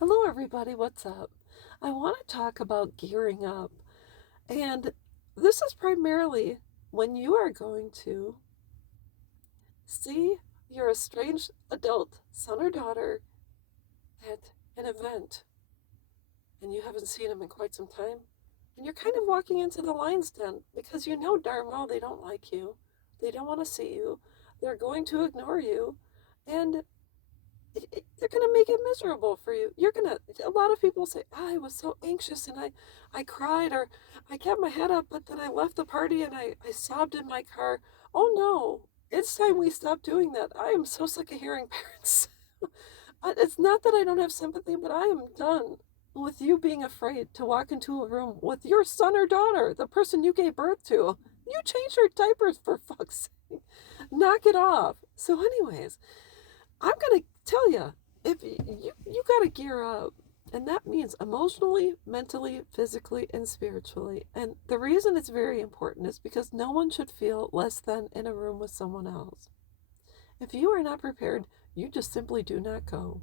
Hello, everybody. What's up? I want to talk about gearing up. And this is primarily when you are going to see your estranged adult son or daughter at an event and you haven't seen them in quite some time. And you're kind of walking into the lion's den because you know darn well they don't like you. They don't want to see you. They're going to ignore you. And they're going to make it miserable for you. A lot of people say, I was so anxious and I cried or I kept my head up, but then I left the party and I sobbed in my car. Oh no, it's time we stop doing that. I am so sick of hearing parents. It's not that I don't have sympathy, but I am done with you being afraid to walk into a room with your son or daughter, the person you gave birth to. You changed her diapers for fuck's sake. Knock it off. So, anyways, I'm gonna tell you, if you gotta gear up, and that means emotionally, mentally, physically, and spiritually. And the reason it's very important is because no one should feel less than in a room with someone else. If you are not prepared, you just simply do not go.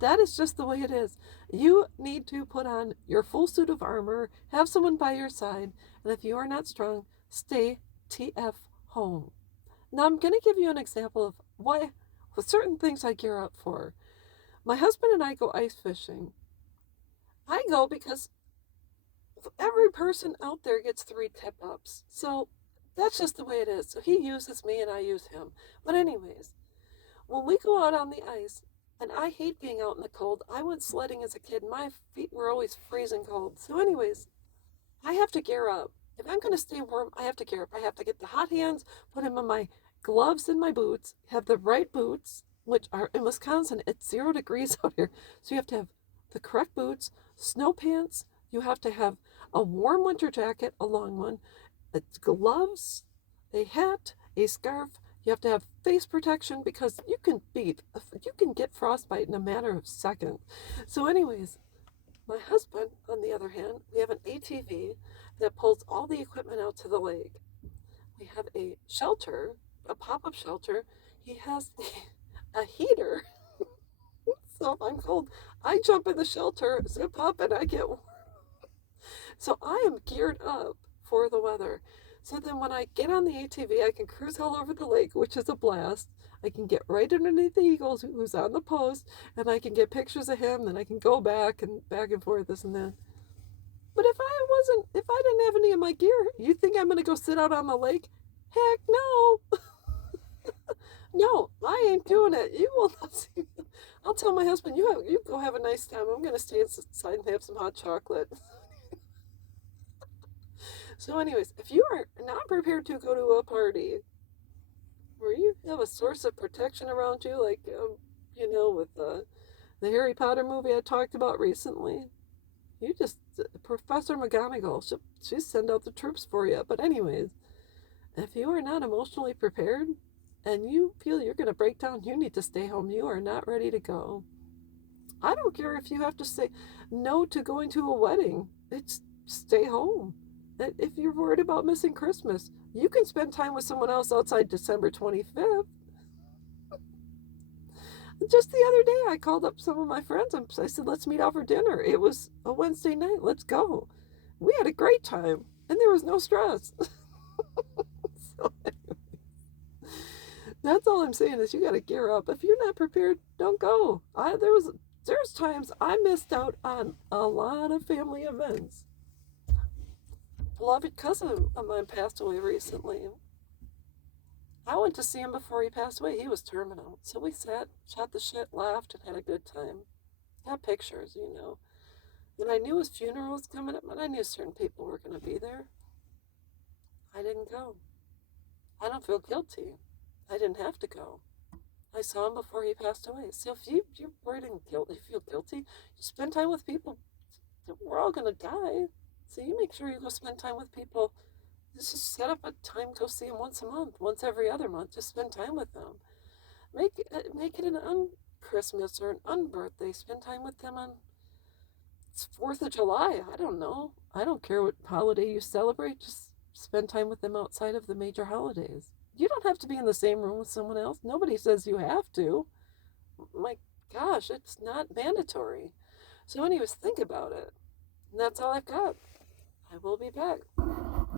That is just the way it is. You need to put on your full suit of armor, have someone by your side, and if you are not strong, stay TF home. Now, I'm going to give you an example of why, with certain things I gear up for. My husband and I go ice fishing. I go because every person out there gets 3 tip ups. So that's just the way it is. So he uses me and I use him. But, anyways, when we go out on the ice, and I hate being out in the cold. I went sledding as a kid. My feet were always freezing cold. So, anyways, I have to gear up. If I'm going to stay warm, I have to gear up. I have to get the hot hands, put them in my gloves and my boots, have the right boots, which are in Wisconsin, it's 0 degrees out here. So you have to have the correct boots, snow pants. You have to have a warm winter jacket, a long one, gloves, a hat, a scarf. You have to have face protection because you can get frostbite in a matter of seconds. So, anyways, my husband, on the other hand, we have an ATV that pulls all the equipment out to the lake. We have a shelter, a pop up shelter. He has a heater. So if I'm cold, I jump in the shelter, zip up, and I get warm. So I am geared up for the weather. So then when I get on the ATV, I can cruise all over the lake, which is a blast. I can get right underneath the eagles who's on the post, and I can get pictures of him, then I can go back and forth, this and that. But if I didn't have any of my gear, you think I'm gonna go sit out on the lake? Heck no. No, I ain't doing it. You will not see me. I'll tell my husband, you go have a nice time. I'm gonna stay inside and have some hot chocolate. So, anyways, if you are not prepared to go to a party where you have a source of protection around you, like with the Harry Potter movie I talked about recently, you just Professor McGonagall, she'll send out the troops for you. But anyways, if you are not emotionally prepared and you feel you're going to break down, you need to stay home. You are not ready to go. I don't care if you have to say no to going to a wedding. It's stay home. If you're worried about missing Christmas, you can spend time with someone else outside December 25th. Just the other day, I called up some of my friends and I said, let's meet out for dinner. It was a Wednesday night. Let's go. We had a great time and there was no stress. So that's all I'm saying is you got to gear up. If you're not prepared, don't go. There's times I missed out on a lot of family events. Beloved cousin of mine passed away recently. I went to see him before he passed away. He was terminal. So we sat, shot the shit, laughed, and had a good time. Got pictures. And I knew his funeral was coming up, and I knew certain people were going to be there. I didn't go. I don't feel guilty. I didn't have to go. I saw him before he passed away. So if you're worried and guilty, feel guilty, you spend time with people. We're all going to die. So you make sure you go spend time with people. Just set up a time, go see them once a month, once every other month. Just spend time with them. Make it an un-Christmas or an un-birthday. Spend time with them on it's 4th of July. I don't know. I don't care what holiday you celebrate. Just spend time with them outside of the major holidays. You don't have to be in the same room with someone else. Nobody says you have to. My gosh, it's not mandatory. So anyways, think about it. And that's all I've got. I will be back.